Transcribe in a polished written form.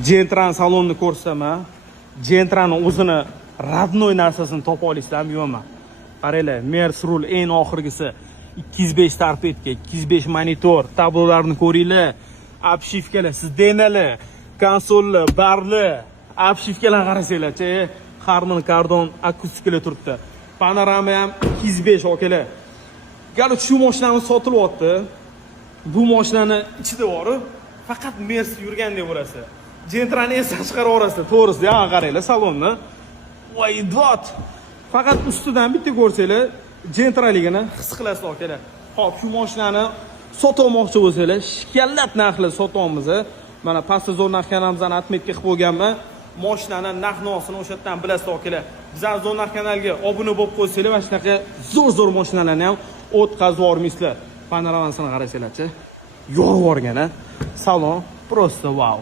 Gentrani salonni ko'rsataman. Gentrani o'zini radnoy narsasini topa olasizlarmi yo'qmi? Qaranglar, Mers rul eng oxirgisi 205 tarpetka, 205 monitor, tablolarni ko'ringlar. Obshivkalar, sizdenalar, konsollar, barlar, obshivkalar qarasanglar-chi. Harman Kardon akustikalar turibdi. Panorama ham 205 okalar. Galo shu mashinamiz sotilyapti. Bu mashinani ichida bor, faqat Mers yurgandek bo'lasiz. Gentrani esa chiqarib yuborasiz. To'g'risi, ha qaranglar salonni. Voy dot. Faqat ustidan bitta ko'rsanglar, Gentraligini his qilasiz okalar. Xo'p, shu mashinani sotmoqchi bo'lsanglar, shkallat narxlar sotamiz. Mana pastda zo'r narx kanalimizdan atmetga qilib qo'yganman. Mashinani narx-navosini o'sha yerdan bilasiz okalar. Bizning zo'r narx kanaliga obuna bo'lib qo'ysanglar, mana shunaqa zo'r mashinalarni ham o'tkazib yubormaysizlar. Panoramasini qarasanglar-chi. Yorib yuborgan-a. Salon prosta wow.